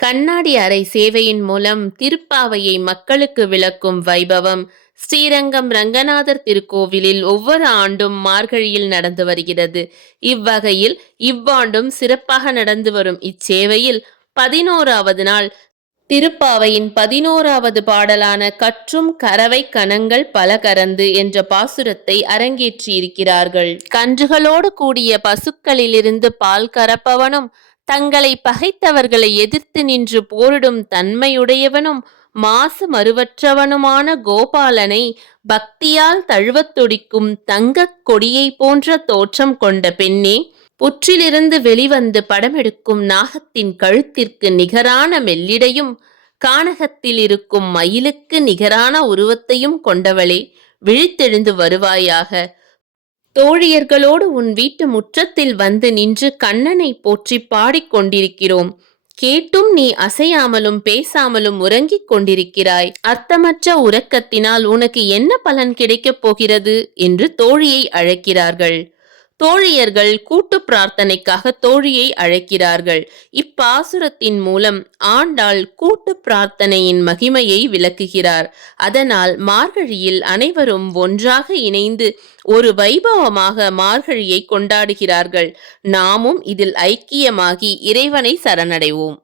கண்ணாடி அறை சேவையின் மூலம் திருப்பாவையை மக்களுக்கு விளக்கும் வைபவம் ஸ்ரீரங்கம் ரங்கநாதர் திருக்கோவிலில் ஒவ்வொரு ஆண்டும் மார்கழியில் நடந்து வருகிறது. இவ்வகையில் இவ்வாண்டும் சிறப்பாக நடந்து வரும் இச்சேவையில் 11வது நாள் திருப்பாவையின் 11வது பாடலான கற்றும் கரவை கணங்கள் பல கரந்து என்ற பாசுரத்தை அரங்கேற்றியிருக்கிறார்கள். கன்றுகளோடு கூடிய பசுக்களிலிருந்து பால் கறப்பவனும், தங்களை பகைத்தவர்களை எதிர்த்து நின்று போரிடும் தன்மையுடையவனும், மாசு மறுவற்றவனுமான கோபாலனை பக்தியால் தழுவத் துடிக்கும் தங்கக் கொடியை போன்ற தோற்றம் கொண்ட பெண்ணே, புற்றிலிருந்து வெளிவந்து படமெடுக்கும் நாகத்தின் கழுத்திற்கு நிகரான மெல்லிடையும், கானகத்தில் இருக்கும் மயிலுக்கு நிகரான உருவத்தையும் கொண்டவளே, விழித்தெழுந்து வருவாயாக. தோழியர்களோடு உன் வீட்டு முற்றத்தில் வந்து நின்று கண்ணனை போற்றி பாடிக்கொண்டிருக்கிறோம். கேட்டும் நீ அசையாமலும் பேசாமலும் உறங்கிக் கொண்டிருக்கிறாய். அர்த்தமற்ற உறக்கத்தினால் உனக்கு என்ன பலன் கிடைக்கப் போகிறது என்று தோழியை அழைக்கிறார்கள். தோழியர்கள் கூட்டு பிரார்த்தனைக்காக தோழியை அழைக்கிறார்கள். இப்பாசுரத்தின் மூலம் ஆண்டாள் கூட்டு பிரார்த்தனையின் மகிமையை விளக்குகிறார். அதனால் மார்கழியில் அனைவரும் ஒன்றாக இணைந்து ஒரு வைபவமாக மார்கழியை கொண்டாடுகிறார்கள். நாமும் இதில் ஐக்கியமாகி இறைவனை சரணடைவோம்.